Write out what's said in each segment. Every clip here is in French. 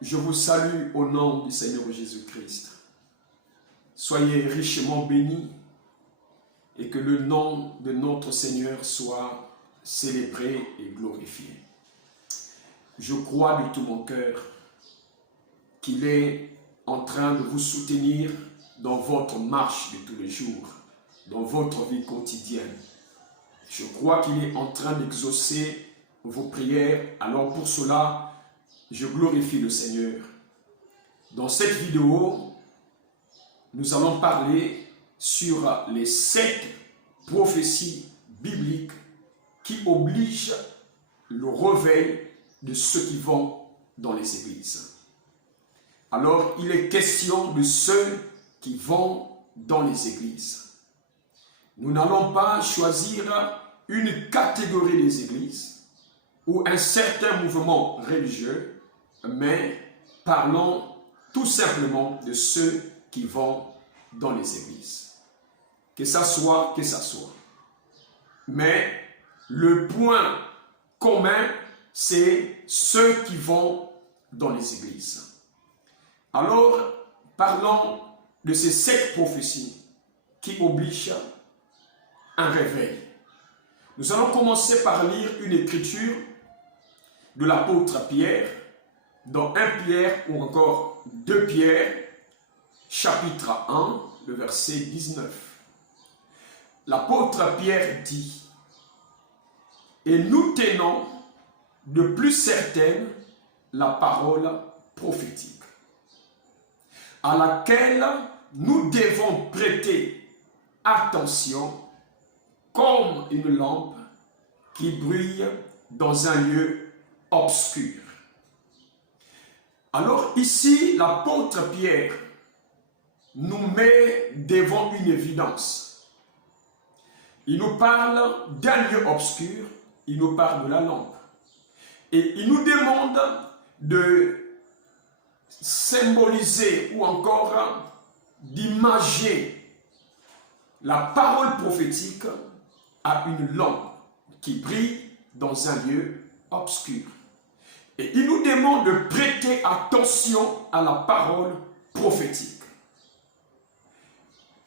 Je vous salue au nom du Seigneur Jésus-Christ. Soyez richement bénis et que le nom de notre Seigneur soit célébré et glorifié. Je crois de tout mon cœur qu'il est en train de vous soutenir dans votre marche de tous les jours, dans votre vie quotidienne. Je crois qu'il est en train d'exaucer vos prières. Alors pour cela, je glorifie le Seigneur. Dans cette vidéo, nous allons parler sur les 7 prophéties bibliques qui obligent le réveil de ceux qui vont dans les églises. Alors, il est question de ceux qui vont dans les églises. Nous n'allons pas choisir une catégorie des églises ou un certain mouvement religieux, mais parlons tout simplement de ceux qui vont dans les églises. Que ça soit. Mais le point commun, c'est ceux qui vont dans les églises. Alors, parlons de ces 7 prophéties qui obligent un réveil. Nous allons commencer par lire une écriture de l'apôtre Pierre, dans 1 Pierre ou encore 2 Pierre, chapitre 1, le verset 19. L'apôtre Pierre dit: « Et nous tenons de plus certaine la parole prophétique, à laquelle nous devons prêter attention comme une lampe qui brille dans un lieu obscur. » Alors ici, l'apôtre Pierre nous met devant une évidence. Il nous parle d'un lieu obscur, il nous parle de la lampe. Et il nous demande de symboliser ou encore d'imager la parole prophétique à une lampe qui brille dans un lieu obscur. Et il nous demande de prêter attention à la parole prophétique.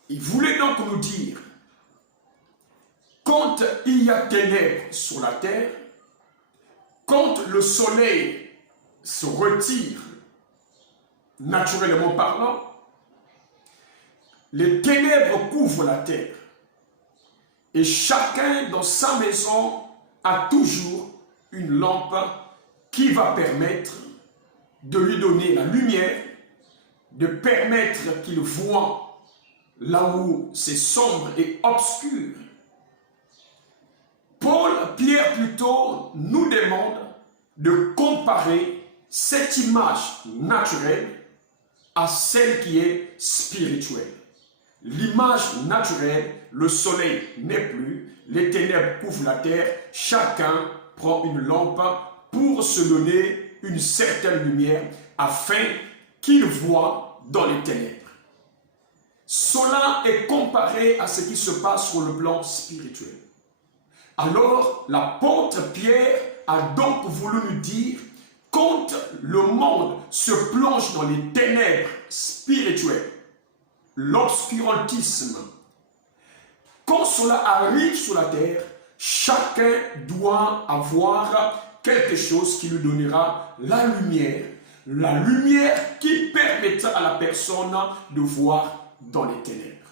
Il voulait donc nous dire, quand il y a ténèbres sur la terre, quand le soleil se retire, naturellement parlant, les ténèbres couvrent la terre. Et chacun dans sa maison a toujours une lampe qui va permettre de lui donner la lumière, de permettre qu'il voie là où c'est sombre et obscur. Pierre plutôt nous demande de comparer cette image naturelle à celle qui est spirituelle. L'image naturelle, le soleil n'est plus, les ténèbres couvrent la terre, chacun prend une lampe pour se donner une certaine lumière afin qu'il voie dans les ténèbres. Cela est comparé à ce qui se passe sur le plan spirituel. Alors, l'apôtre Pierre a donc voulu nous dire, quand le monde se plonge dans les ténèbres spirituelles, l'obscurantisme, quand cela arrive sur la terre, chacun doit avoir quelque chose qui lui donnera la lumière qui permettra à la personne de voir dans les ténèbres.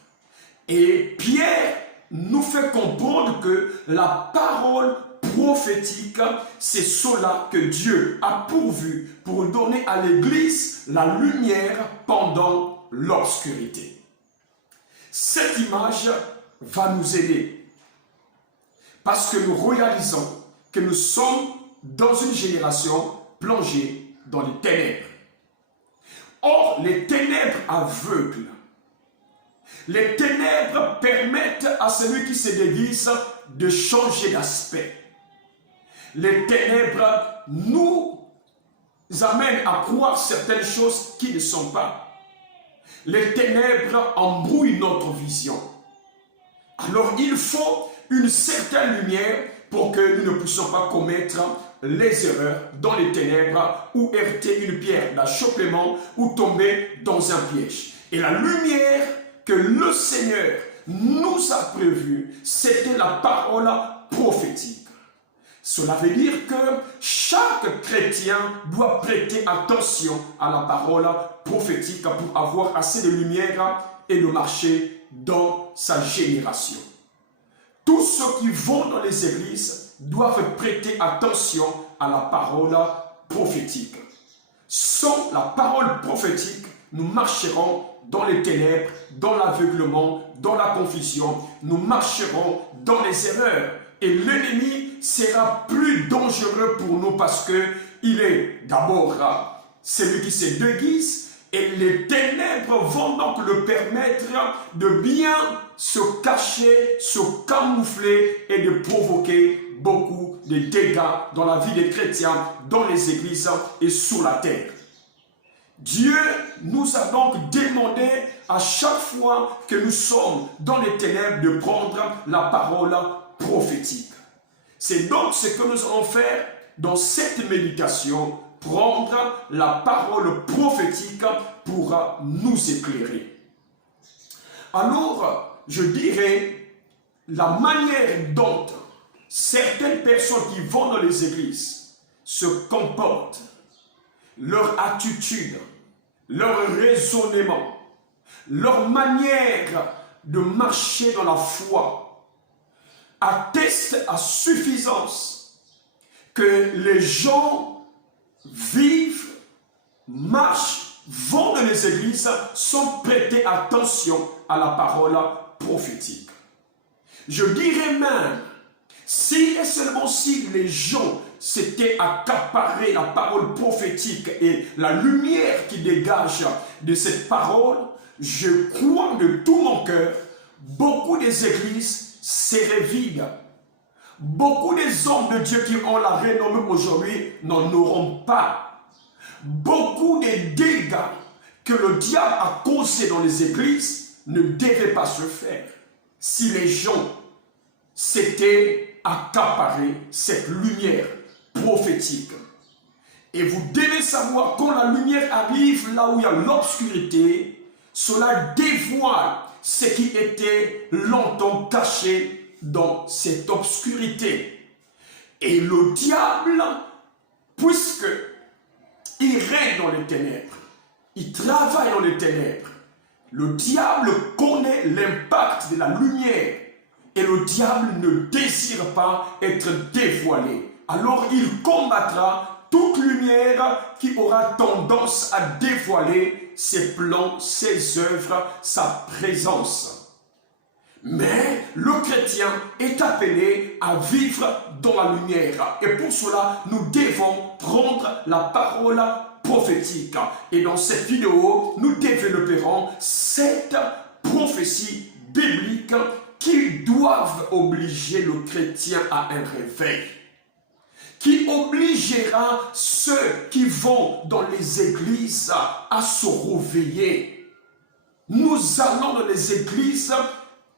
Et Pierre nous fait comprendre que la parole prophétique, c'est cela que Dieu a pourvu pour donner à l'Église la lumière pendant l'obscurité. Cette image va nous aider parce que nous réalisons que nous sommes dans une génération plongée dans les ténèbres. Or, les ténèbres aveuglent. Les ténèbres permettent à celui qui se déguise de changer d'aspect. Les ténèbres nous amènent à croire certaines choses qui ne sont pas. Les ténèbres embrouillent notre vision. Alors il faut une certaine lumière pour que nous ne puissions pas commettre les erreurs dans les ténèbres, ou heurter une pierre d'achoppement, ou tomber dans un piège. Et la lumière que le Seigneur nous a prévue, c'était la parole prophétique. Cela veut dire que chaque chrétien doit prêter attention à la parole prophétique pour avoir assez de lumière et de marcher dans sa génération. Tous ceux qui vont dans les églises doivent prêter attention à la parole prophétique. Sans la parole prophétique, nous marcherons dans les ténèbres, dans l'aveuglement, dans la confusion. Nous marcherons dans les erreurs. Et l'ennemi sera plus dangereux pour nous parce qu'il est d'abord celui qui se déguise, et les ténèbres vont donc le permettre de bien se cacher, se camoufler et de provoquer beaucoup de dégâts dans la vie des chrétiens, dans les églises et sur la terre. Dieu nous a donc demandé à chaque fois que nous sommes dans les ténèbres de prendre la parole prophétique. C'est donc ce que nous allons faire dans cette méditation, prendre la parole prophétique pour nous éclairer. Alors, je dirais, la manière dont certaines personnes qui vont dans les églises se comportent, leur attitude, leur raisonnement, leur manière de marcher dans la foi attestent à suffisance que les gens vivent, marchent, vont dans les églises sans prêter attention à la parole prophétique. Je dirais même, si et seulement si les gens s'étaient accaparés la parole prophétique et la lumière qui dégage de cette parole, je crois de tout mon cœur, beaucoup des églises seraient vides. Beaucoup des hommes de Dieu qui ont la renommée aujourd'hui n'en auront pas. Beaucoup des dégâts que le diable a causés dans les églises ne devaient pas se faire si les gens s'étaient accaparés cette lumière prophétique. Et vous devez savoir, quand la lumière arrive là où il y a l'obscurité, cela dévoile ce qui était longtemps caché dans cette obscurité. Et le diable, puisque il règne dans les ténèbres, il travaille dans les ténèbres, le diable connaît l'impact de la lumière et le diable ne désire pas être dévoilé. Alors il combattra toute lumière qui aura tendance à dévoiler ses plans, ses œuvres, sa présence. Mais le chrétien est appelé à vivre dans la lumière. Et pour cela, nous devons prendre la parole prophétique. Et dans cette vidéo, nous développerons 7 prophéties bibliques qui doivent obliger le chrétien à un réveil. Qui obligera ceux qui vont dans les églises à se réveiller. Nous allons dans les églises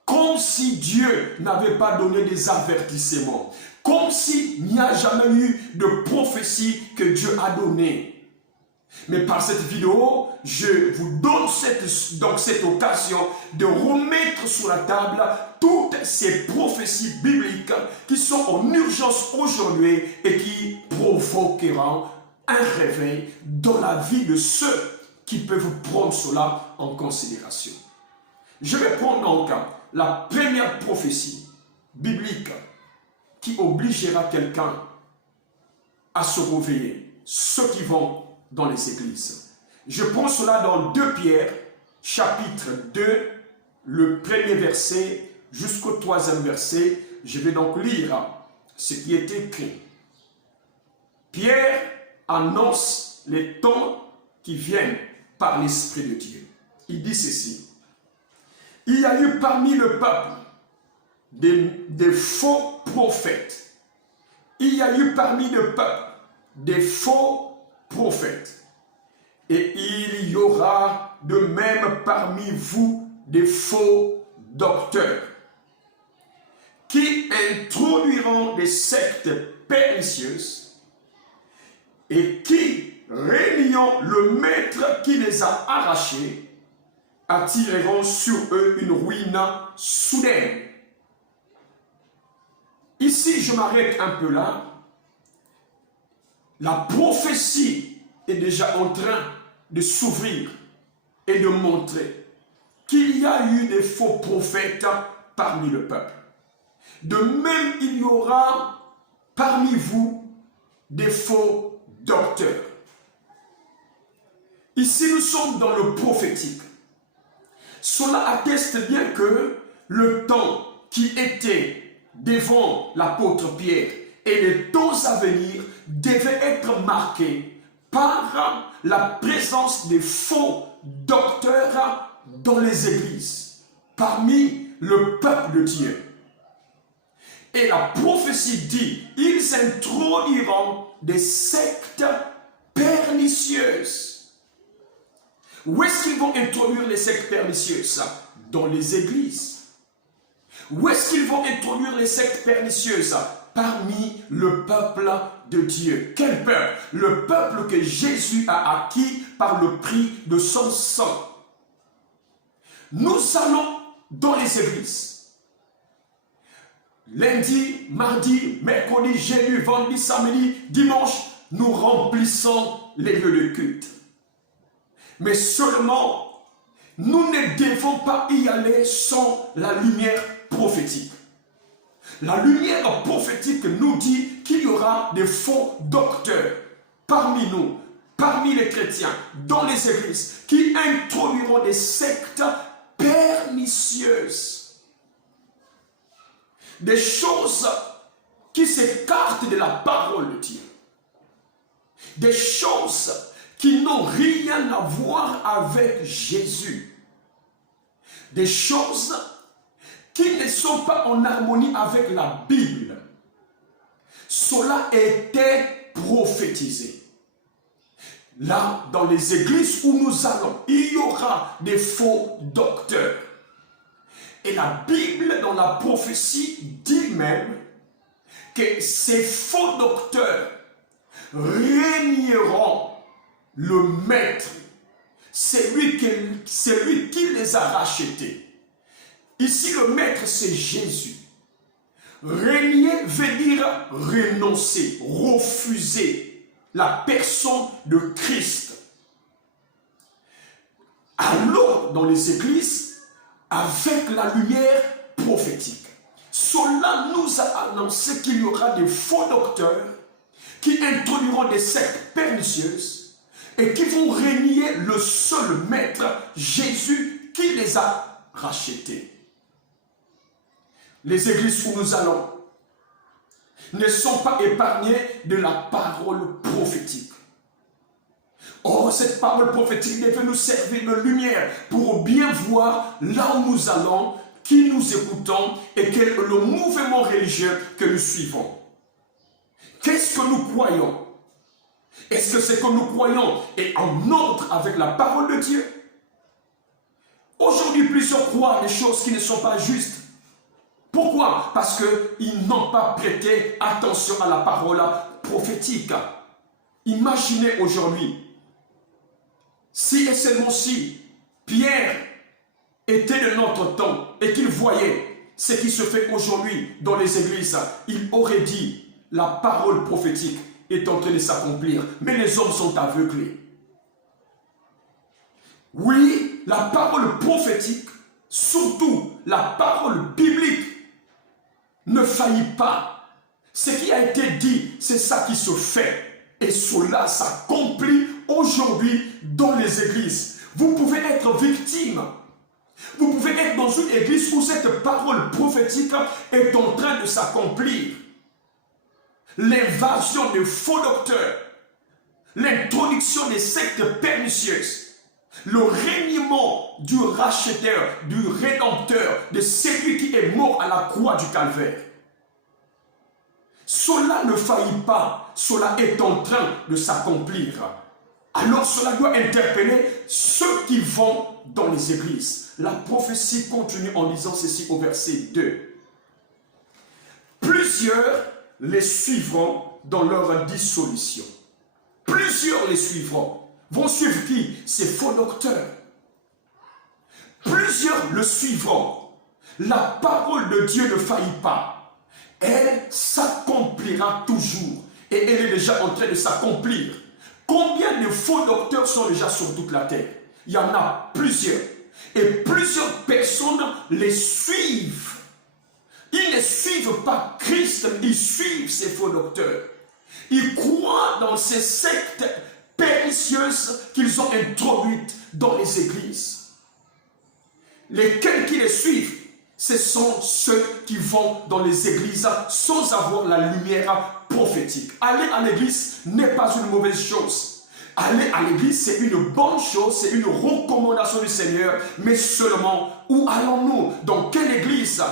comme si Dieu n'avait pas donné des avertissements. Comme s'il n'y a jamais eu de prophétie que Dieu a donnée. Mais par cette vidéo, je vous donne cette occasion de remettre sur la table toutes ces prophéties bibliques qui sont en urgence aujourd'hui et qui provoqueront un réveil dans la vie de ceux qui peuvent prendre cela en considération. Je vais prendre donc la première prophétie biblique qui obligera quelqu'un à se réveiller, ceux qui vont dans les églises. Je prends cela dans 2 Pierre, chapitre 2, le premier verset jusqu'au 3e verset. Je vais donc lire ce qui est écrit. Pierre annonce les temps qui viennent par l'Esprit de Dieu. Il dit ceci. Il y a eu parmi le peuple des faux prophètes. Il y a eu parmi le peuple des faux prophètes. Et il y aura de même parmi vous des faux docteurs qui introduiront des sectes pernicieuses et qui, régnant le maître qui les a arrachés, attireront sur eux une ruine soudaine. Ici, je m'arrête un peu là. La prophétie est déjà en train de s'ouvrir et de montrer qu'il y a eu des faux prophètes parmi le peuple. De même, il y aura parmi vous des faux docteurs. Ici, nous sommes dans le prophétique. Cela atteste bien que le temps qui était devant l'apôtre Pierre et les temps à venir devait être marqué par la présence des faux docteurs dans les églises, parmi le peuple de Dieu. Et la prophétie dit, ils introduiront des sectes pernicieuses. Où est-ce qu'ils vont introduire les sectes pernicieuses? Dans les églises. Où est-ce qu'ils vont introduire les sectes pernicieuses? Parmi le peuple de Dieu. Quel peuple? Le peuple que Jésus a acquis par le prix de son sang. Nous allons dans les églises. Lundi, mardi, mercredi, jeudi, vendredi, samedi, dimanche, nous remplissons les lieux de culte. Mais seulement, nous ne devons pas y aller sans la lumière prophétique. La lumière prophétique nous dit qu'il y aura des faux docteurs parmi nous, parmi les chrétiens, dans les églises, qui introduiront des sectes pernicieuses. Des choses qui s'écartent de la parole de Dieu. Des choses qui n'ont rien à voir avec Jésus. Des choses qui ne sont pas en harmonie avec la Bible. Cela était prophétisé. Là, dans les églises où nous allons, il y aura des faux docteurs. Et la Bible, dans la prophétie, dit même que ces faux docteurs régneront le maître, c'est lui qui les a rachetés. Ici, le maître, c'est Jésus. Régner veut dire renoncer, refuser la personne de Christ. Alors, dans les églises, avec la lumière prophétique, cela nous a annoncé qu'il y aura des faux docteurs qui introduiront des sectes pernicieuses et qui vont régner le seul maître, Jésus, qui les a rachetés. Les églises où nous allons ne sont pas épargnées de la parole prophétique. Or, cette parole prophétique devait nous servir de lumière pour bien voir là où nous allons, qui nous écoutons et quel est le mouvement religieux que nous suivons. Qu'est-ce que nous croyons? Est-ce que ce que nous croyons est en ordre avec la parole de Dieu? Aujourd'hui, plusieurs croient des choses qui ne sont pas justes. Pourquoi? Parce qu'ils n'ont pas prêté attention à la parole prophétique. Imaginez aujourd'hui, si et seulement si Pierre était de notre temps et qu'il voyait ce qui se fait aujourd'hui dans les églises, il aurait dit, la parole prophétique est en train de s'accomplir, mais les hommes sont aveuglés. Oui, la parole prophétique, surtout la parole biblique, ne faillit pas. Ce qui a été dit, c'est ça qui se fait. Et cela s'accomplit aujourd'hui dans les églises. Vous pouvez être victime. Vous pouvez être dans une église où cette parole prophétique est en train de s'accomplir. L'invasion des faux docteurs, l'introduction des sectes pernicieuses, le régnement du racheteur, du rédempteur, de celui qui est mort à la croix du calvaire. Cela ne faillit pas, cela est en train de s'accomplir. Alors cela doit interpeller ceux qui vont dans les églises. La prophétie continue en disant ceci au verset 2. Plusieurs les suivront dans leur dissolution. plusieurs les suivront. Vont suivre qui? Ces faux docteurs. Plusieurs le suivront. La parole de Dieu ne faillit pas. Elle s'accomplira toujours. Et elle est déjà en train de s'accomplir. Combien de faux docteurs sont déjà sur toute la terre? Il y en a plusieurs. Et plusieurs personnes les suivent. Ils ne suivent pas Christ, ils suivent ces faux docteurs. Ils croient dans ces sectes pernicieuses qu'ils ont introduites dans les églises. Lesquels qui les suivent, ce sont ceux qui vont dans les églises sans avoir la lumière prophétique. Aller à l'église n'est pas une mauvaise chose. Aller à l'église, c'est une bonne chose, c'est une recommandation du Seigneur, mais seulement, où allons-nous? Dans quelle église?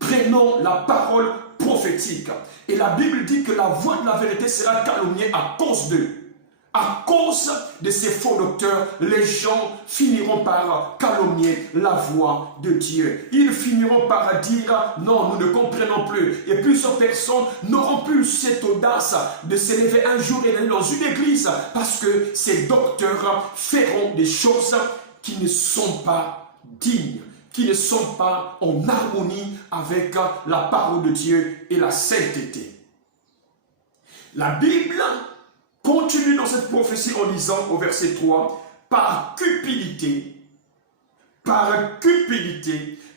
Prenons la parole prophétique. Et la Bible dit que la voix de la vérité sera calomniée à cause d'eux. À cause de ces faux docteurs, les gens finiront par calomnier la voix de Dieu. Ils finiront par dire, non, nous ne comprenons plus. Et plusieurs personnes n'auront plus cette audace de s'élever un jour et aller dans une église parce que ces docteurs feront des choses qui ne sont pas dignes, qui ne sont pas en harmonie avec la parole de Dieu et la sainteté. La Bible continue dans cette prophétie en disant au verset 3, par cupidité,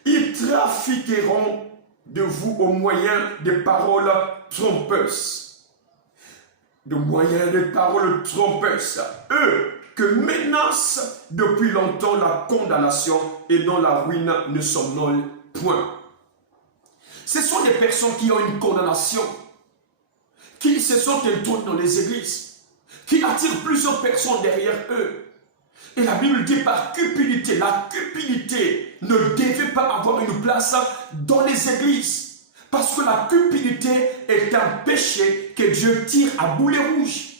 ils trafiqueront de vous au moyen des paroles trompeuses. De moyens de paroles trompeuses. Eux que menace depuis longtemps la condamnation et dont la ruine ne somnole point. Ce sont des personnes qui ont une condamnation, qui se sont introduites dans les églises, qui attirent plusieurs personnes derrière eux. Et la Bible dit par cupidité. La cupidité ne devait pas avoir une place dans les églises. Parce que la cupidité est un péché que Dieu tire à boulet rouge.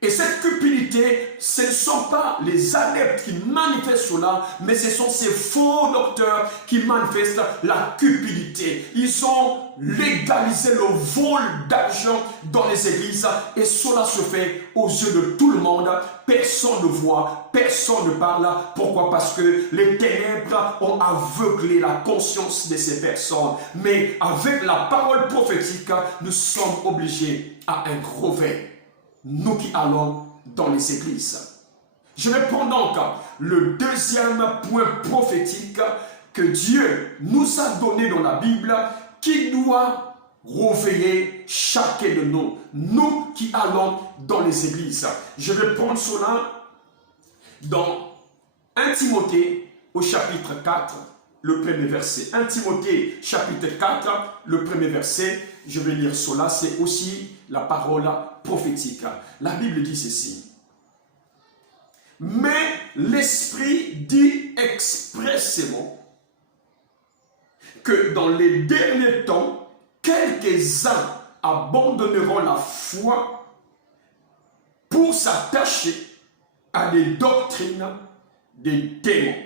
Et cette cupidité, ce ne sont pas les adeptes qui manifestent cela, mais ce sont ces faux docteurs qui manifestent la cupidité. Ils ont légalisé le vol d'argent dans les églises et cela se fait aux yeux de tout le monde. Personne ne voit, personne ne parle. Pourquoi? Parce que les ténèbres ont aveuglé la conscience de ces personnes. Mais avec la parole prophétique, nous sommes obligés à un revers. Nous qui allons dans les églises. Je vais prendre donc le deuxième point prophétique que Dieu nous a donné dans la Bible, qui doit réveiller chacun de nous, nous qui allons dans les églises. Je vais prendre cela dans 1 Timothée au chapitre 4, le premier verset. 1 Timothée chapitre 4, le premier verset. Je vais lire cela, c'est aussi la parole prophétique. La Bible dit ceci. Mais l'Esprit dit expressément que dans les derniers temps, quelques-uns abandonneront la foi pour s'attacher à des doctrines des démons,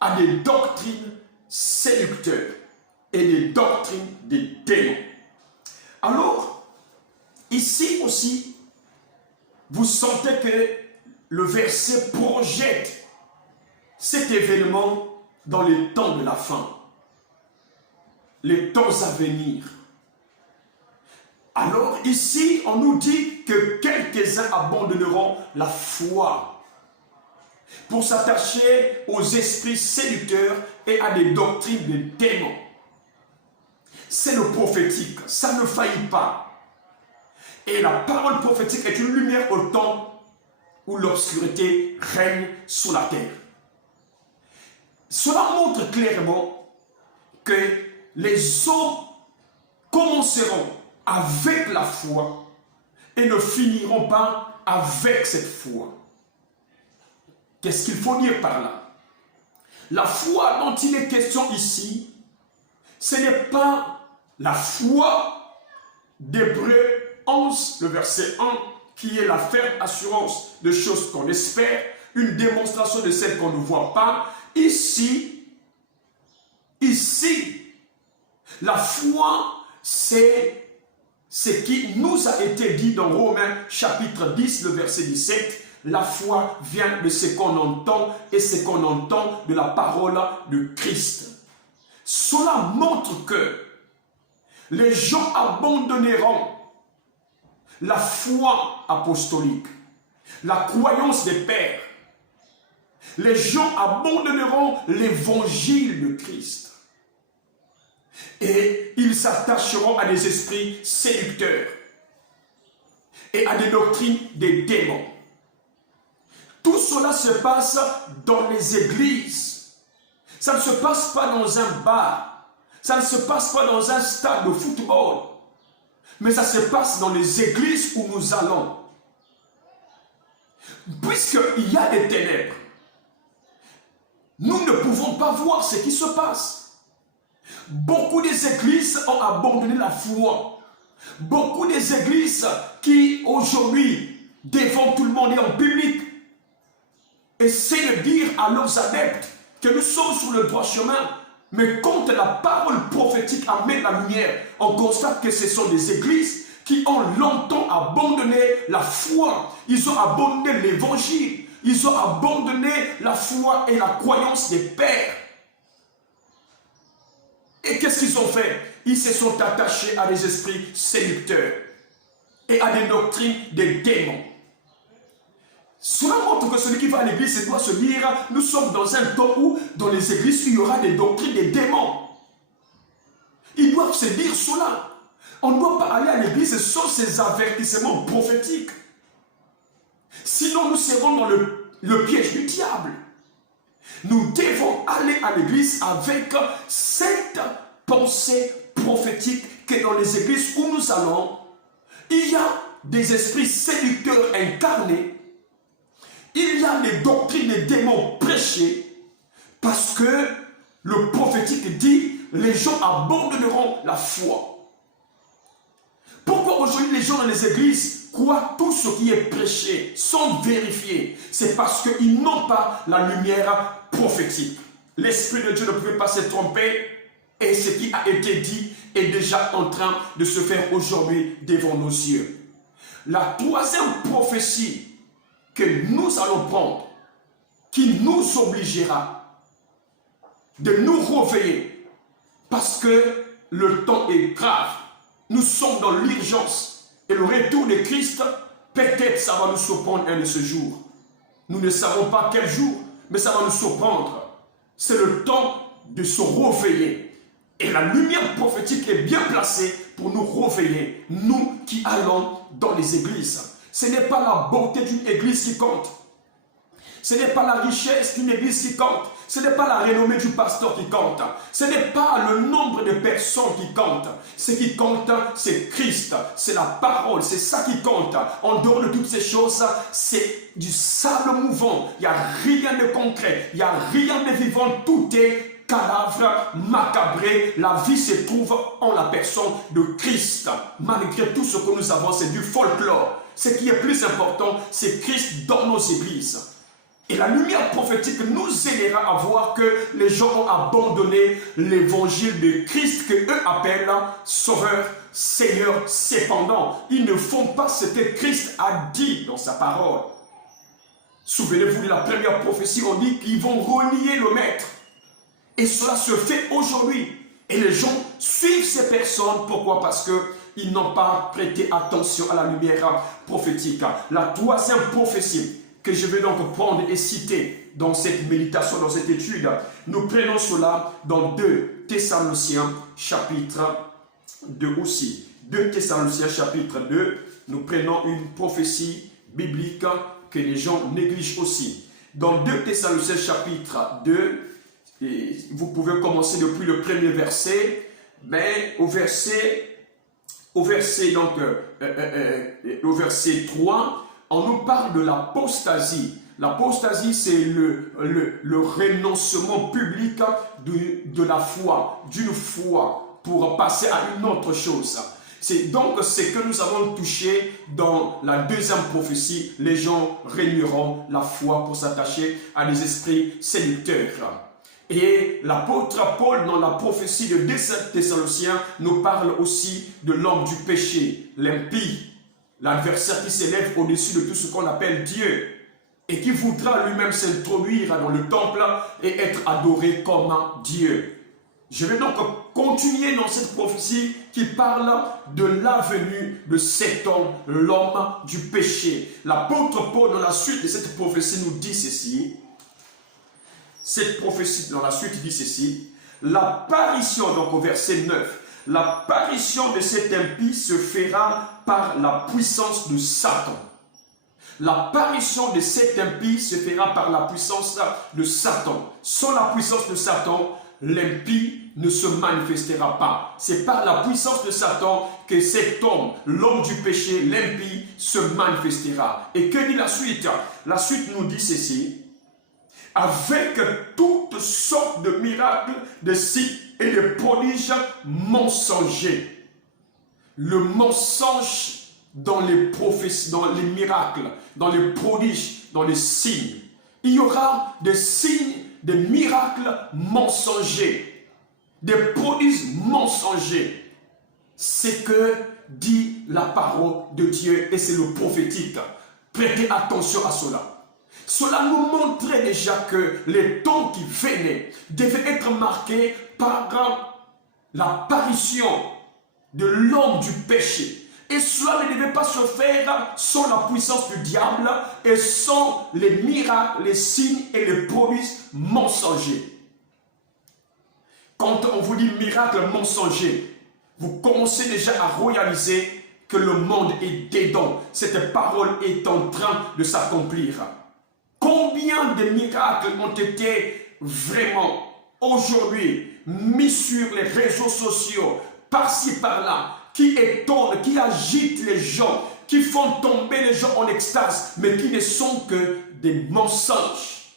à des doctrines séducteurs et des doctrines des démons. Alors, ici aussi, vous sentez que le verset projette cet événement dans les temps de la fin, les temps à venir. Alors ici, on nous dit que quelques-uns abandonneront la foi pour s'attacher aux esprits séducteurs et à des doctrines de démons. C'est le prophétique, ça ne faillit pas. Et la parole prophétique est une lumière au temps où l'obscurité règne sur la terre. Cela montre clairement que les hommes commenceront avec la foi et ne finiront pas avec cette foi. Qu'est-ce qu'il faut dire par là? La foi dont il est question ici, ce n'est pas la foi d'Hébreux 11, le verset 1, qui est la ferme assurance de choses qu'on espère, une démonstration de celles qu'on ne voit pas. Ici, la foi, c'est ce qui nous a été dit dans Romains chapitre 10, le verset 17, la foi vient de ce qu'on entend et ce qu'on entend de la parole de Christ. Cela montre que les gens abandonneront la foi apostolique, la croyance des pères. Les gens abandonneront l'évangile de Christ. Et ils s'attacheront à des esprits séducteurs et à des doctrines des démons. Tout cela se passe dans les églises. Ça ne se passe pas dans un bar. Ça ne se passe pas dans un stade de football. Mais ça se passe dans les églises où nous allons. Puisqu'il y a des ténèbres, nous ne pouvons pas voir ce qui se passe. Beaucoup des églises ont abandonné la foi. Beaucoup des églises qui aujourd'hui, devant tout le monde et en public, essaient de dire à leurs adeptes que nous sommes sur le droit chemin. Mais quand la parole prophétique amène la lumière, on constate que ce sont des églises qui ont longtemps abandonné la foi. Ils ont abandonné l'évangile. Ils ont abandonné la foi et la croyance des pères. Et qu'est-ce qu'ils ont fait? Ils se sont attachés à des esprits séducteurs et à des doctrines des démons. Cela montre que celui qui va à l'église doit se dire, nous sommes dans un temps où, dans les églises, il y aura des doctrines des démons. Ils doivent se dire cela. On ne doit pas aller à l'église sans ces avertissements prophétiques. Sinon, nous serons dans le piège du diable. Nous devons aller à l'église avec cette pensée prophétique que dans les églises où nous allons, il y a des esprits séducteurs incarnés. Il y a des doctrines des démons prêchées parce que le prophétique dit les gens abandonneront la foi. Pourquoi aujourd'hui les gens dans les églises croient tout ce qui est prêché sans vérifier? C'est parce qu'ils n'ont pas la lumière prophétique. L'Esprit de Dieu ne pouvait pas se tromper et ce qui a été dit est déjà en train de se faire aujourd'hui devant nos yeux. La troisième prophétie que nous allons prendre, qui nous obligera de nous réveiller, parce que le temps est grave. Nous sommes dans l'urgence. Et le retour de Christ, peut-être ça va nous surprendre un de ces jours. Nous ne savons pas quel jour, mais ça va nous surprendre. C'est le temps de se réveiller. Et la lumière prophétique est bien placée pour nous réveiller, nous qui allons dans les églises. Ce n'est pas la beauté d'une église qui compte. Ce n'est pas la richesse d'une église qui compte. Ce n'est pas la renommée du pasteur qui compte. Ce n'est pas le nombre de personnes qui compte. Ce qui compte, c'est Christ. C'est la parole. C'est ça qui compte. En dehors de toutes ces choses, c'est du sable mouvant. Il n'y a rien de concret. Il n'y a rien de vivant. Tout est cadavre, macabré. La vie se trouve en la personne de Christ. Malgré tout ce que nous avons, c'est du folklore. Ce qui est plus important, c'est Christ dans nos églises. Et la lumière prophétique nous aidera à voir que les gens ont abandonné l'évangile de Christ que eux appellent Sauveur, Seigneur. Cependant, ils ne font pas ce que Christ a dit dans sa parole. Souvenez-vous de la première prophétie, on dit qu'ils vont renier le Maître. Et cela se fait aujourd'hui. Et les gens suivent ces personnes. Pourquoi? Parce qu'ils n'ont pas prêté attention à la lumière prophétique. La troisième prophétie que je vais donc prendre et citer dans cette méditation, dans cette étude, nous prenons cela dans 2 Thessaloniciens chapitre 2 aussi. 2 Thessaloniciens chapitre 2, nous prenons une prophétie biblique que les gens négligent aussi. Dans 2 Thessaloniciens chapitre 2, et vous pouvez commencer depuis le premier verset, mais au verset 3, on nous parle de l'apostasie. L'apostasie, c'est le renoncement public de la foi, d'une foi, pour passer à une autre chose. C'est donc ce que nous avons touché dans la deuxième prophétie. Les gens renieront la foi pour s'attacher à des esprits séducteurs. Et l'apôtre Paul, dans la prophétie de 2 Thessaloniciens, nous parle aussi de l'homme du péché, l'impie, l'adversaire qui s'élève au-dessus de tout ce qu'on appelle Dieu et qui voudra lui-même s'introduire dans le temple et être adoré comme Dieu. Je vais donc continuer dans cette prophétie qui parle de la venue de cet homme, l'homme du péché. L'apôtre Paul, dans la suite de cette prophétie, nous dit ceci. Cette prophétie, dans la suite, dit ceci. L'apparition, donc au verset 9, l'apparition de cet impie se fera par la puissance de Satan. L'apparition de cet impie se fera par la puissance de Satan. Sans la puissance de Satan, l'impie ne se manifestera pas. C'est par la puissance de Satan que cet homme, l'homme du péché, l'impie, se manifestera. Et que dit la suite? La suite nous dit ceci. Avec toutes sortes de miracles, de signes et de prodiges mensongers. Le mensonge dans les prophéties, dans les miracles, dans les prodiges, dans les signes. Il y aura des signes, des miracles mensongers, des prodiges mensongers. C'est que dit la parole de Dieu et c'est le prophétique. Prêtez attention à cela. Cela nous montrait déjà que les temps qui venaient devaient être marqués par l'apparition de l'homme du péché. Et cela ne devait pas se faire sans la puissance du diable et sans les miracles, les signes et les prodiges mensongers. Quand on vous dit miracle mensonger, vous commencez déjà à réaliser que le monde est dedans. Cette parole est en train de s'accomplir. Combien de miracles ont été vraiment aujourd'hui mis sur les réseaux sociaux, par-ci par-là, qui étonnent, qui agitent les gens, qui font tomber les gens en extase, mais qui ne sont que des mensonges.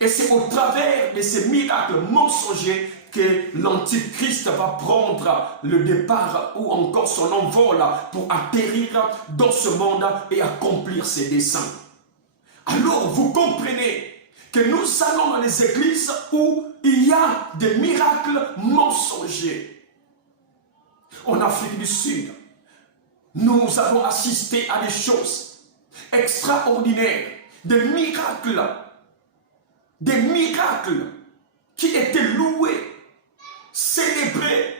Et c'est au travers de ces miracles mensongers que l'Antichrist va prendre le départ ou encore son envol pour atterrir dans ce monde et accomplir ses desseins. Alors vous comprenez que nous allons dans les églises où il y a des miracles mensongers. En Afrique du Sud, nous avons assisté à des choses extraordinaires, des miracles qui étaient loués, célébrés.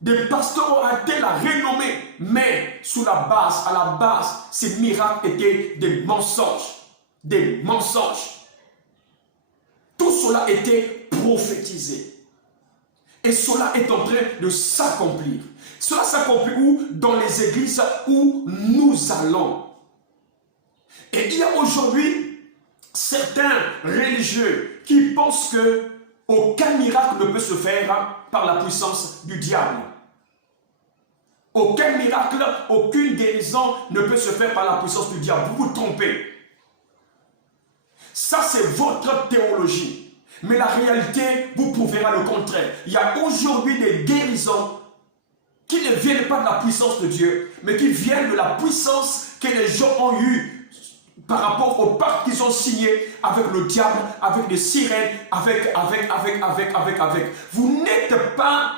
Des pasteurs ont été la renommée, mais à la base, ces miracles étaient des mensonges. Des mensonges. Tout cela était prophétisé. Et cela est en train de s'accomplir. Cela s'accomplit où? Dans les églises où nous allons. Et il y a aujourd'hui certains religieux qui pensent que aucun miracle ne peut se faire par la puissance du diable. Aucun miracle, aucune guérison ne peut se faire par la puissance du diable. Vous vous trompez. Ça, c'est votre théologie. Mais la réalité vous prouvera le contraire. Il y a aujourd'hui des guérisons qui ne viennent pas de la puissance de Dieu, mais qui viennent de la puissance que les gens ont eue par rapport au pacte qu'ils ont signé avec le diable, avec les sirènes, avec. Vous n'êtes pas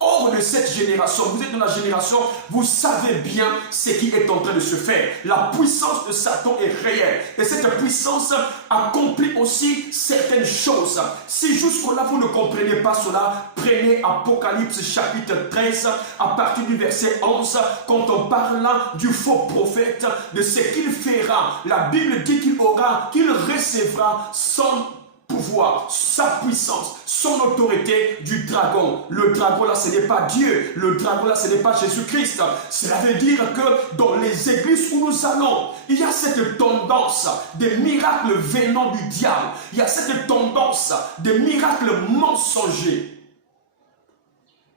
hors de cette génération, vous êtes dans la génération, vous savez bien ce qui est en train de se faire. La puissance de Satan est réelle. Et cette puissance accomplit aussi certaines choses. Si jusque-là vous ne comprenez pas cela, prenez Apocalypse chapitre 13, à partir du verset 11, quand on parle du faux prophète, de ce qu'il fera. La Bible dit qu'il recevra son pouvoir, sa puissance, son autorité du dragon. Le dragon là, ce n'est pas Dieu. Le dragon là, ce n'est pas Jésus-Christ. Cela veut dire que dans les églises où nous allons, il y a cette tendance des miracles venant du diable. Il y a cette tendance des miracles mensongers.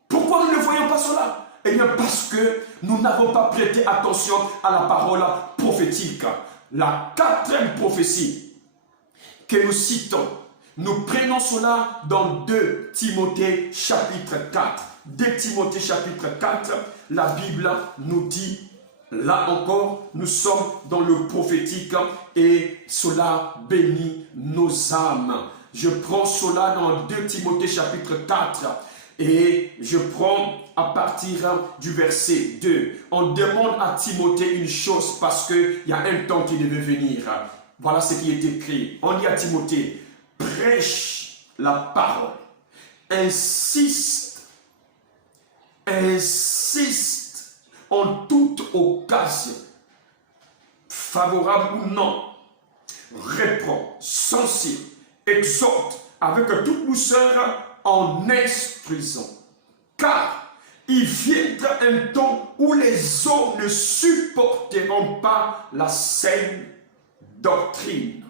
Pourquoi nous ne voyons pas cela? Eh bien parce que nous n'avons pas prêté attention à la parole prophétique. La quatrième prophétie que nous citons, nous prenons cela dans 2 Timothée chapitre 4. 2 Timothée chapitre 4, la Bible nous dit, là encore, nous sommes dans le prophétique et cela bénit nos âmes. Je prends cela dans 2 Timothée chapitre 4 et je prends à partir du verset 2. On demande à Timothée une chose parce qu'il y a un temps qui devait venir. Voilà ce qui est écrit. On dit à Timothée, prêche la parole. Insiste en toute occasion, favorable ou non, reprend, censure, exhorte avec toute douceur en instruisant. Car il viendra un temps où les hommes ne supporteront pas la saine doctrine.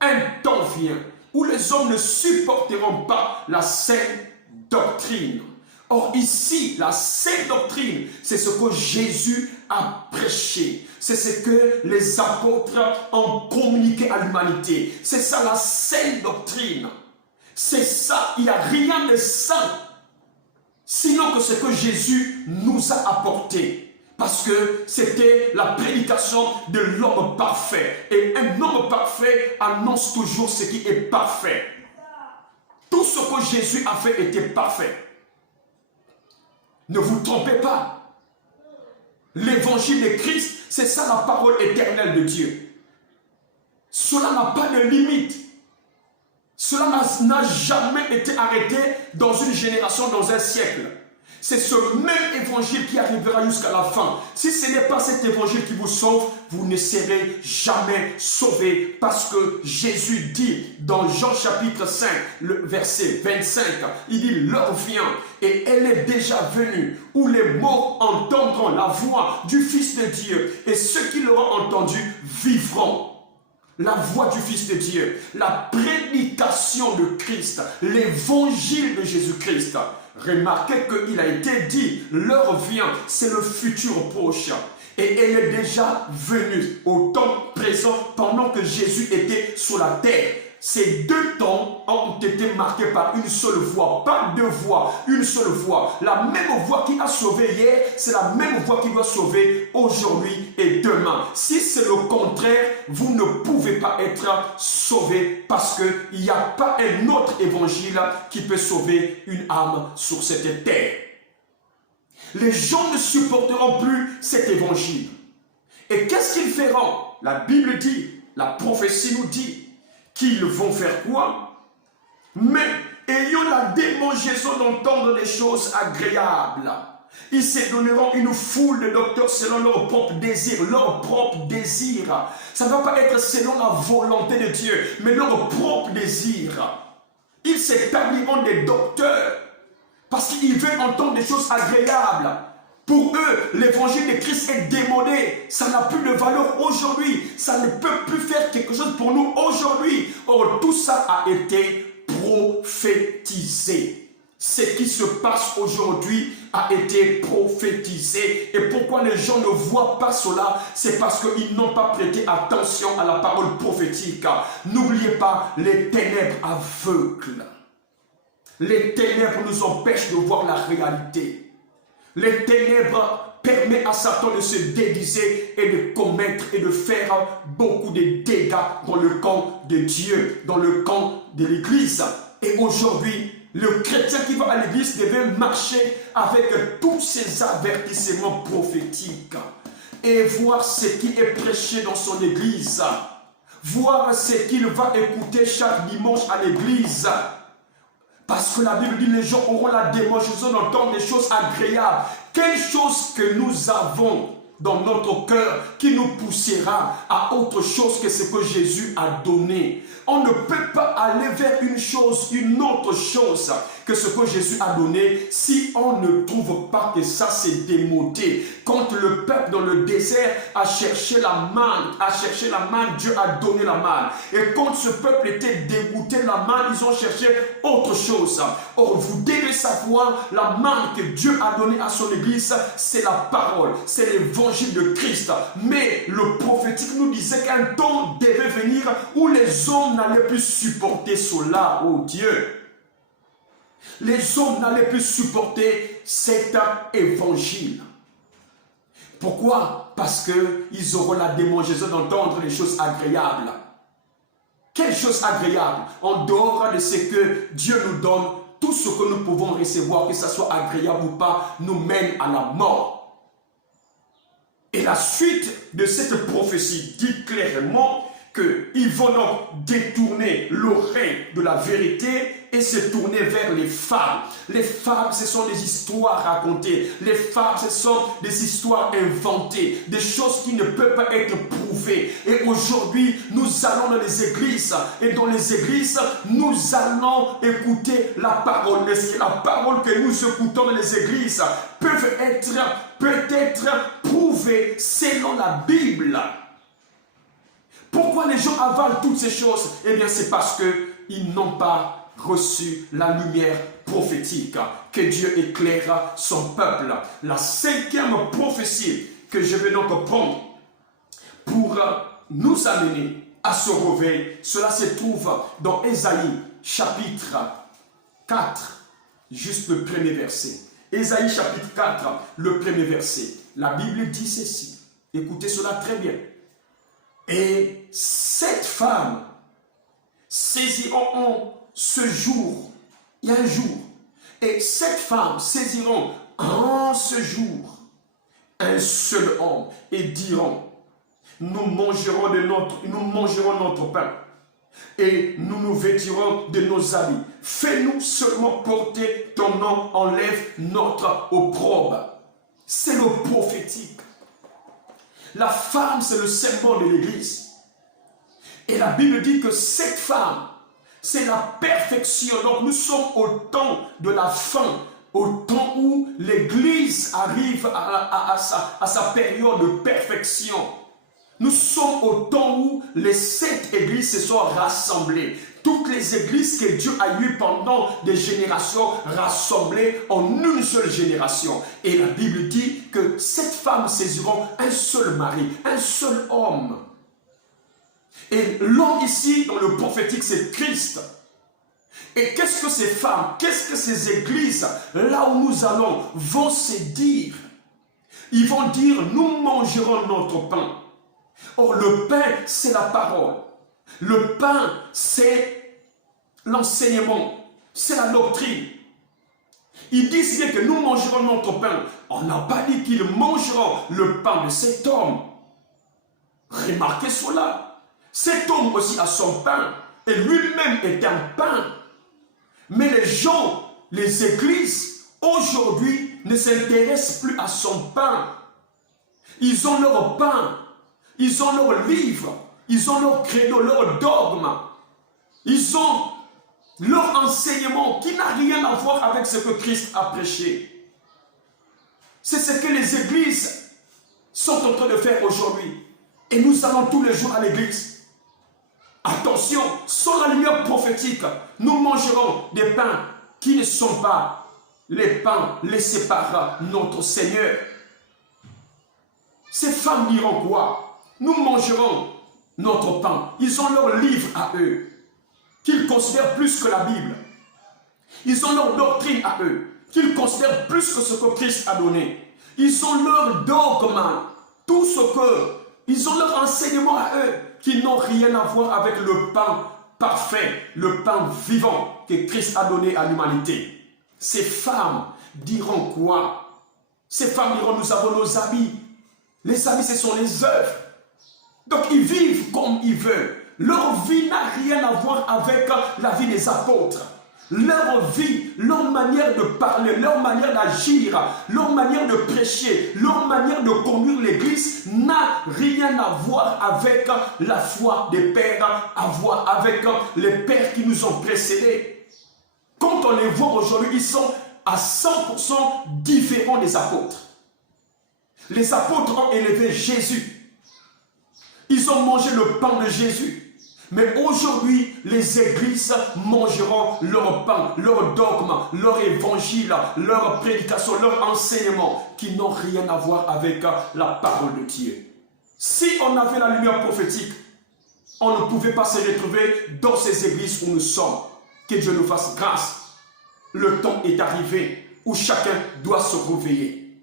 Un temps vient où les hommes ne supporteront pas la saine doctrine. Or ici, la saine doctrine, c'est ce que Jésus a prêché. C'est ce que les apôtres ont communiqué à l'humanité. C'est ça la saine doctrine. C'est ça, il n'y a rien de sain, sinon que ce que Jésus nous a apporté. Parce que c'était la prédication de l'homme parfait. Et un homme parfait annonce toujours ce qui est parfait. Tout ce que Jésus a fait était parfait. Ne vous trompez pas. L'évangile de Christ, c'est ça la parole éternelle de Dieu. Cela n'a pas de limite. Cela n'a jamais été arrêté dans une génération, dans un siècle. C'est ce même évangile qui arrivera jusqu'à la fin. Si ce n'est pas cet évangile qui vous sauve, vous ne serez jamais sauvés. Parce que Jésus dit dans Jean chapitre 5, le verset 25, il dit l'heure vient et elle est déjà venue où les morts entendront la voix du Fils de Dieu et ceux qui l'auront entendu vivront. La voix du Fils de Dieu, la prédication de Christ, l'évangile de Jésus-Christ. Remarquez qu'il a été dit, l'heure vient, c'est le futur proche. Et elle est déjà venue au temps présent pendant que Jésus était sur la terre. Ces deux temps ont été marqués par une seule voix, pas deux voix, une seule voix. La même voix qui a sauvé hier, c'est la même voix qui doit sauver aujourd'hui et demain. Si c'est le contraire, vous ne pouvez pas être sauvé parce qu'il n'y a pas un autre évangile qui peut sauver une âme sur cette terre. Les gens ne supporteront plus cet évangile. Et qu'est-ce qu'ils feront? La Bible dit, la prophétie nous dit, qu'ils vont faire quoi? Mais ayant la démangeaison d'entendre des choses agréables, ils se donneront une foule de docteurs selon leur propre désir, leur propre désir. Ça ne va pas être selon la volonté de Dieu, mais leur propre désir. Ils s'établiront des docteurs parce qu'ils veulent entendre des choses agréables. Pour eux, l'évangile de Christ est démodé. Ça n'a plus de valeur aujourd'hui. Ça ne peut plus faire quelque chose pour nous aujourd'hui. Or, tout ça a été prophétisé. Ce qui se passe aujourd'hui a été prophétisé. Et pourquoi les gens ne voient pas cela? C'est parce qu'ils n'ont pas prêté attention à la parole prophétique. N'oubliez pas, les ténèbres aveuglent. Les ténèbres nous empêchent de voir la réalité. Les ténèbres permettent à Satan de se déguiser et de commettre et de faire beaucoup de dégâts dans le camp de Dieu, dans le camp de l'Église. Et aujourd'hui, le chrétien qui va à l'Église devait marcher avec tous ces avertissements prophétiques et voir ce qui est prêché dans son Église, voir ce qu'il va écouter chaque dimanche à l'Église. Parce que la Bible dit les gens auront la démangeaison d'entendre des choses agréables. Quelle chose que nous avons dans notre cœur qui nous poussera à autre chose que ce que Jésus a donné. On ne peut pas aller vers une autre chose que ce que Jésus a donné si on ne trouve pas que ça s'est démodé. Quand le peuple dans le désert a cherché la manne, Dieu a donné la manne. Et quand ce peuple était dégoûté de la manne, ils ont cherché autre chose. Or, vous devez savoir, la manne que Dieu a donnée à son Église, c'est la parole, c'est l'évangile de Christ. Mais le prophétique nous disait qu'un temps devait venir où les hommes n'allaient plus supporter cela, oh Dieu. Les hommes n'allaient plus supporter cet évangile. Pourquoi? Parce qu'ils auront la démangeaison d'entendre les choses agréables. Quelle chose agréable, en dehors de ce que Dieu nous donne, tout ce que nous pouvons recevoir, que ce soit agréable ou pas, nous mène à la mort. Et la suite de cette prophétie dit clairement qu'ils vont donc détourner l'oreille de la vérité et se tourner vers les fables. Les fables, ce sont des histoires racontées. Les fables, ce sont des histoires inventées, des choses qui ne peuvent pas être prouvées. Et aujourd'hui, nous allons dans les églises. Et dans les églises, nous allons écouter la parole. Est-ce que la parole que nous écoutons dans les églises peut-être prouvée selon la Bible? Pourquoi les gens avalent toutes ces choses? Eh bien, c'est parce qu'ils n'ont pas reçu la lumière prophétique, que Dieu éclaire son peuple. La 5e prophétie que je vais donc prendre pour nous amener à ce réveil, cela se trouve dans Ésaïe chapitre 4, juste le premier verset. Ésaïe chapitre 4, le premier verset. La Bible dit ceci. Écoutez cela très bien. Et cette femme saisiront ce jour, il y a un jour, et cette femme saisiront en ce jour un seul homme et diront, nous mangerons notre pain et nous nous vêtirons de nos habits. Fais-nous seulement porter ton nom, enlève notre opprobre. C'est le prophétique. La femme, c'est le symbole de l'Église. Et la Bible dit que cette femme, c'est la perfection. Donc nous sommes au temps de la fin, au temps où l'Église arrive à sa période de perfection. Nous sommes au temps où les 7 églises se sont rassemblées. Toutes les églises que Dieu a eues pendant des générations rassemblées en une seule génération. Et la Bible dit que cette femme saisiront un seul mari, un seul homme. Et l'homme ici, dans le prophétique, c'est Christ. Et qu'est-ce que ces femmes, qu'est-ce que ces églises, là où nous allons, vont se dire? Ils vont dire, nous mangerons notre pain. Or, le pain, c'est la parole. Le pain, c'est l'enseignement, c'est la doctrine. Ils disent bien que nous mangerons notre pain. On n'a pas dit qu'ils mangeront le pain de cet homme. Remarquez cela. Cet homme aussi a son pain. Et lui-même est un pain. Mais les gens, les églises, aujourd'hui, ne s'intéressent plus à son pain. Ils ont leur pain. Ils ont leur livre. Ils ont leur credo, leur dogme. Ils ont leur enseignement qui n'a rien à voir avec ce que Christ a prêché. C'est ce que les églises sont en train de faire aujourd'hui. Et nous allons tous les jours à l'église. Attention, sans la lumière prophétique, nous mangerons des pains qui ne sont pas les pains laissés par notre Seigneur. Ces femmes diront quoi? Nous mangerons notre pain. Ils ont leur livre à eux, qu'ils considèrent plus que la Bible. Ils ont leur doctrine à eux, qu'ils considèrent plus que ce que Christ a donné. Ils ont leur dogme, tout ce que... Ils ont leur enseignement à eux, qui n'ont rien à voir avec le pain parfait, le pain vivant que Christ a donné à l'humanité. Ces femmes diront quoi? Ces femmes diront, nous avons nos habits. Les habits, ce sont les œuvres. Donc, ils vivent comme ils veulent. Leur vie n'a rien à voir avec la vie des apôtres. Leur vie, leur manière de parler, leur manière d'agir, leur manière de prêcher, leur manière de conduire l'église n'a rien à voir avec la foi des pères, à voir avec les pères qui nous ont précédés. Quand on les voit aujourd'hui, ils sont à 100% différents des apôtres. Les apôtres ont élevé Jésus. Ils ont mangé le pain de Jésus. Mais aujourd'hui, les églises mangeront leur pain, leur dogme, leur évangile, leur prédication, leur enseignement, qui n'ont rien à voir avec la parole de Dieu. Si on avait la lumière prophétique, on ne pouvait pas se retrouver dans ces églises où nous sommes. Que Dieu nous fasse grâce. Le temps est arrivé où chacun doit se réveiller.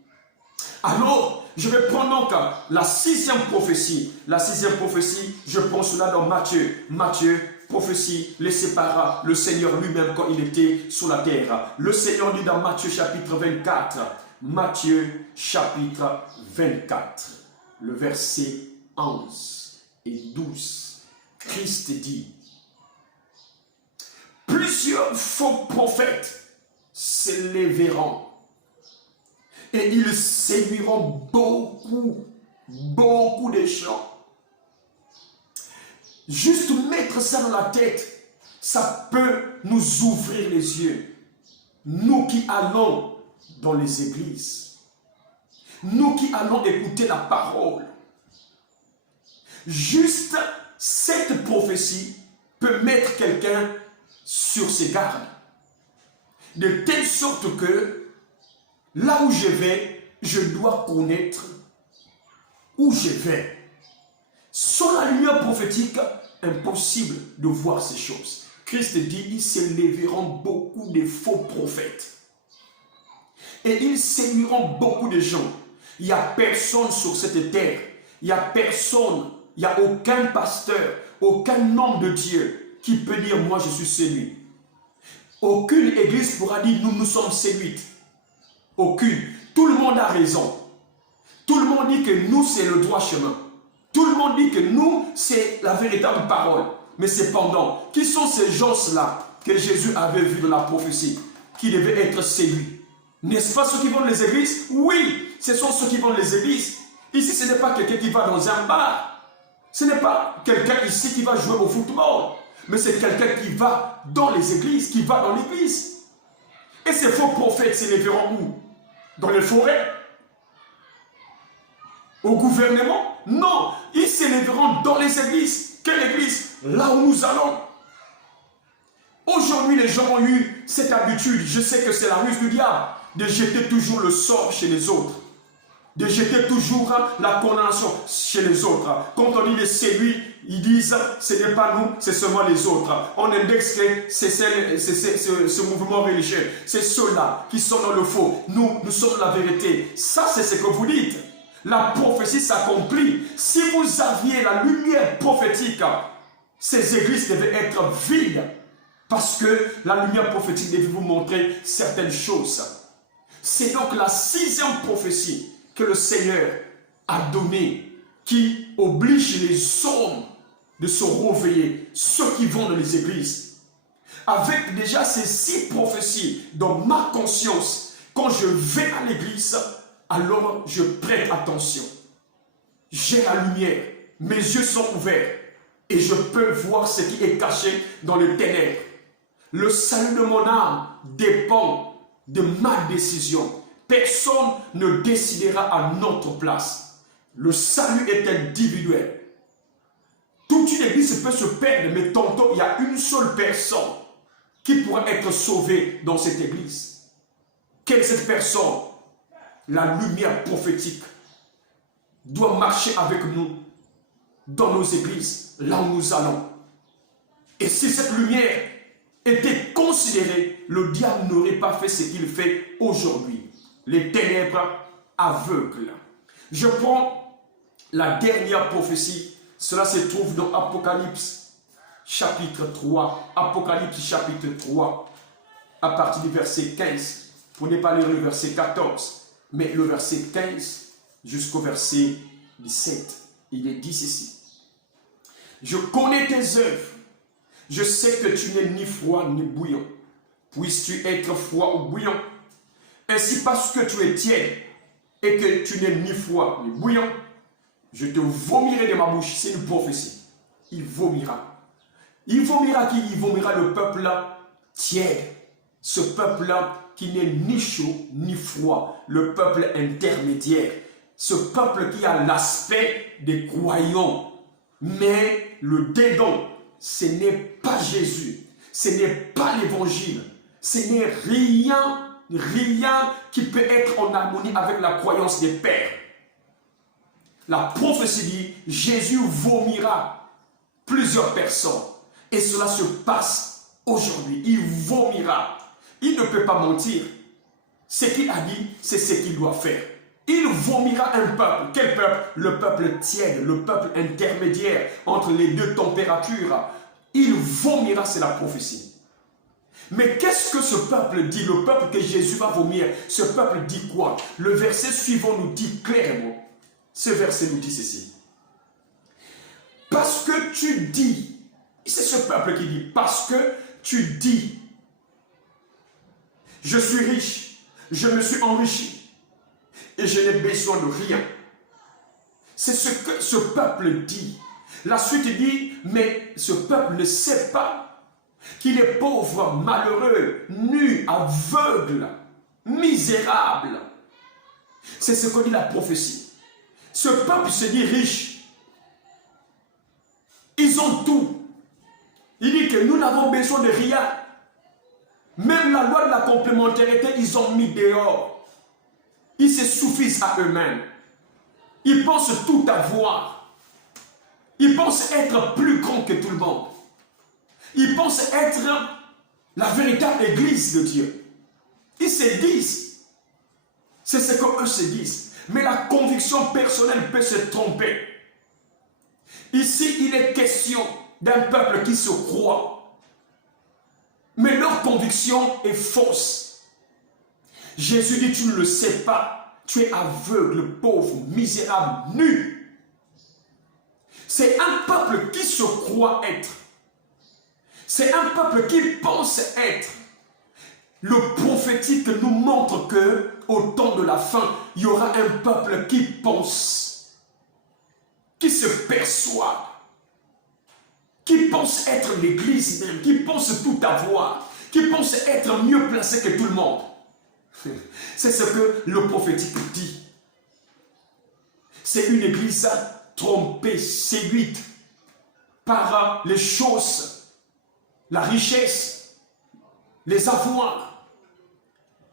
Alors, je vais prendre donc la 6e prophétie. La 6e prophétie, je prends cela dans Matthieu. Matthieu prophéties les sépara le Seigneur lui-même quand il était sur la terre. Le Seigneur dit dans Matthieu chapitre 24, Matthieu chapitre 24, le verset 11 et 12, Christ dit, plusieurs faux prophètes s'élèveront et ils séduiront beaucoup de gens. Juste mettre ça dans la tête, ça peut nous ouvrir les yeux. Nous qui allons dans les églises, nous qui allons écouter la parole, juste cette prophétie peut mettre quelqu'un sur ses gardes. De telle sorte que là où je vais, je dois connaître où je vais. Sans la lumière prophétique, impossible de voir ces choses. Christ dit, ils s'élèveront beaucoup de faux prophètes. Et ils séduiront beaucoup de gens. Il n'y a personne sur cette terre. Il n'y a personne, il n'y a aucun pasteur, aucun homme de Dieu qui peut dire, moi je suis séduit. Aucune église pourra dire, nous sommes séduites. Aucune. Tout le monde a raison. Tout le monde dit que nous, c'est le droit chemin. Tout le monde dit que nous, c'est la véritable parole. Mais cependant, qui sont ces gens-là que Jésus avait vus dans la prophétie, qui devaient être séduits? N'est-ce pas ceux qui vont dans les églises? Oui, ce sont ceux qui vont dans les églises. Ici, ce n'est pas quelqu'un qui va dans un bar. Ce n'est pas quelqu'un ici qui va jouer au football. Mais c'est quelqu'un qui va dans les églises, qui va dans l'église. Et ces faux prophètes s'élèveront où? Dans les forêts? Au gouvernement? Non, ils s'élèveront dans les églises. Quelle église? Là où nous allons. Aujourd'hui, les gens ont eu cette habitude, je sais que c'est la ruse du diable, de jeter toujours le sort chez les autres. De jeter toujours la condamnation chez les autres. Quand on dit les séduits, ils disent ce n'est pas nous, c'est seulement les autres. On indexe que c'est ce mouvement religieux. C'est ceux-là qui sont dans le faux. Nous sommes la vérité. Ça, c'est ce que vous dites. La prophétie s'accomplit. Si vous aviez la lumière prophétique, ces églises devaient être vides. Parce que la lumière prophétique devait vous montrer certaines choses. C'est donc la 6e prophétie que le Seigneur a donnée qui oblige les hommes de se réveiller, ceux qui vont dans les églises. Avec déjà ces 6 prophéties dans ma conscience, quand je vais à l'église, alors je prête attention. J'ai la lumière, mes yeux sont ouverts et je peux voir ce qui est caché dans les ténèbres. Le salut de mon âme dépend de ma décision. Personne ne décidera à notre place. Le salut est individuel. Toute une église peut se perdre, mais tantôt il y a une seule personne qui pourra être sauvée dans cette église. Quelle est cette personne? La lumière prophétique doit marcher avec nous dans nos églises, là où nous allons. Et si cette lumière était considérée, le diable n'aurait pas fait ce qu'il fait aujourd'hui. Les ténèbres aveugles. Je prends la dernière prophétie. Cela se trouve dans Apocalypse chapitre 3. Apocalypse chapitre 3, à partir du verset 15. Pour ne pas lire le verset 14, mais le verset 15 jusqu'au verset 17. Il est dit ceci. Je connais tes œuvres. Je sais que tu n'es ni froid ni bouillant. Puisses-tu être froid ou bouillant? Ainsi, parce que tu es tiède et que tu n'es ni froid ni bouillant, je te vomirai de ma bouche. C'est une prophétie. Il vomira. Il vomira qui? Il vomira le peuple tiède. Ce peuple-là qui n'est ni chaud ni froid. Le peuple intermédiaire. Ce peuple qui a l'aspect des croyants. Mais le dédon, ce n'est pas Jésus. Ce n'est pas l'évangile. Ce n'est rien qui peut être en harmonie avec la croyance des pères. La prophétie dit, Jésus vomira plusieurs personnes. Et cela se passe aujourd'hui. Il vomira. Il ne peut pas mentir. Ce qu'il a dit, c'est ce qu'il doit faire. Il vomira un peuple. Quel peuple? Le peuple tiède, le peuple intermédiaire entre les deux températures. il vomira, c'est la prophétie. Mais qu'est-ce que ce peuple dit? Le peuple que Jésus va vomir, ce peuple dit quoi? Le verset suivant nous dit clairement, ce verset nous dit ceci. Parce que tu dis, c'est ce peuple qui dit, parce que tu dis, je suis riche, je me suis enrichi et je n'ai besoin de rien. C'est ce que ce peuple dit. La suite dit, mais ce peuple ne sait pas qu'il est pauvre, malheureux, nu, aveugle, misérable. C'est ce que dit la prophétie. Ce peuple se dit riche. Ils ont tout. Il dit que nous n'avons besoin de rien. Même la loi de la complémentarité, ils ont mis dehors. Ils se suffisent à eux-mêmes. Ils pensent tout avoir. Ils pensent être plus grands que tout le monde. Ils pensent être la véritable église de Dieu. Ils se disent. C'est ce qu'eux se disent. Mais la conviction personnelle peut se tromper. Ici, il est question d'un peuple qui se croit. Mais leur conviction est fausse. Jésus dit, tu ne le sais pas. Tu es aveugle, pauvre, misérable, nu. C'est un peuple qui se croit être. C'est un peuple qui pense être. Le prophétique nous montre que au temps de la fin, il y aura un peuple qui pense, qui se perçoit, qui pense être l'église même, qui pense tout avoir, qui pense être mieux placé que tout le monde. C'est ce que le prophétique dit. C'est une église trompée, séduite par les choses, la richesse, les avoirs,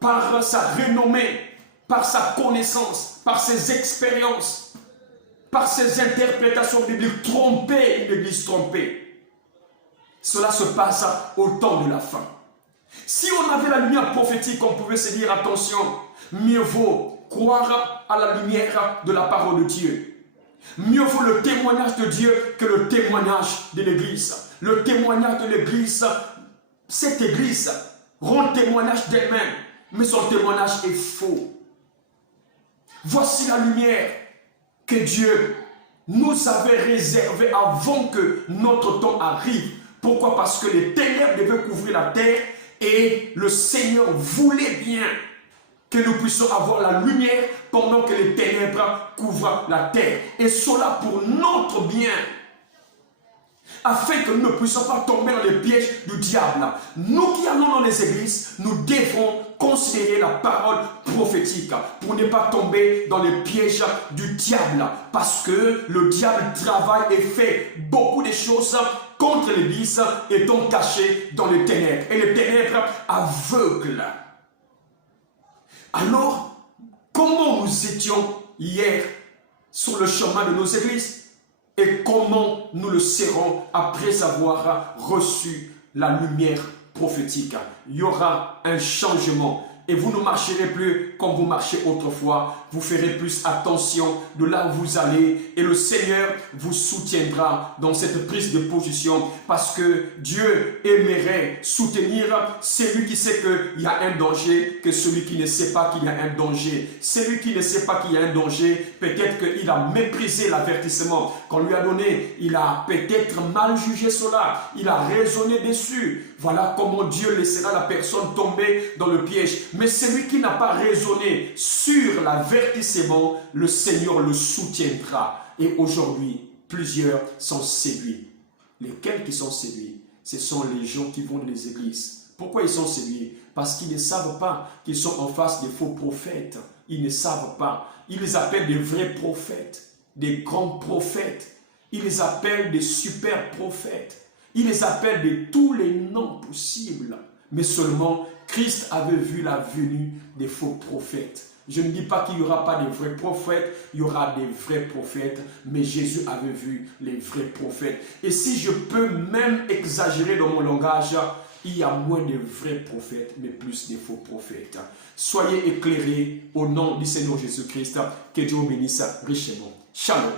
par sa renommée, par sa connaissance, par ses expériences, par ses interprétations bibliques, trompée, une église trompée. Cela se passe au temps de la fin. Si on avait la lumière prophétique, on pouvait se dire, attention, mieux vaut croire à la lumière de la parole de Dieu. Mieux vaut le témoignage de Dieu que le témoignage de l'Église. Le témoignage de l'Église, cette Église rend témoignage d'elle-même, mais son témoignage est faux. Voici la lumière que Dieu nous avait réservée avant que notre temps arrive. Pourquoi? Parce que les ténèbres devaient couvrir la terre et le Seigneur voulait bien que nous puissions avoir la lumière pendant que les ténèbres couvrent la terre. Et cela pour notre bien. Afin que nous ne puissions pas tomber dans les pièges du diable. Nous qui allons dans les églises, nous devons considérer la parole prophétique pour ne pas tomber dans les pièges du diable. Parce que le diable travaille et fait beaucoup de choses contre l'église étant cachées dans les ténèbres. Et les ténèbres aveuglent. Alors, comment nous étions hier sur le chemin de nos églises? Et comment nous le serons après avoir reçu la lumière prophétique? Il y aura un changement. Et vous ne marcherez plus comme vous marchez autrefois. Vous ferez plus attention de là où vous allez. Et le Seigneur vous soutiendra dans cette prise de position. Parce que Dieu aimerait soutenir celui qui sait qu'il y a un danger que celui qui ne sait pas qu'il y a un danger. Celui qui ne sait pas qu'il y a un danger, peut-être qu'il a méprisé l'avertissement qu'on lui a donné. Il a peut-être mal jugé cela. Il a raisonné dessus. Voilà comment Dieu laissera la personne tomber dans le piège. Mais celui qui n'a pas raisonné sur l'avertissement, le Seigneur le soutiendra. Et aujourd'hui, plusieurs sont séduits. Lesquels qui sont séduits? Ce sont les gens qui vont dans les églises. Pourquoi ils sont séduits? Parce qu'ils ne savent pas qu'ils sont en face des faux prophètes. Ils ne savent pas. Ils les appellent des vrais prophètes, des grands prophètes. Ils les appellent des super prophètes. Ils les appellent de tous les noms possibles. Mais seulement, Christ avait vu la venue des faux prophètes. Je ne dis pas qu'il n'y aura pas de vrais prophètes, il y aura des vrais prophètes, mais Jésus avait vu les vrais prophètes. Et si je peux même exagérer dans mon langage, il y a moins de vrais prophètes, mais plus de faux prophètes. Soyez éclairés au nom du Seigneur Jésus-Christ. Que Dieu vous bénisse richement. Shalom.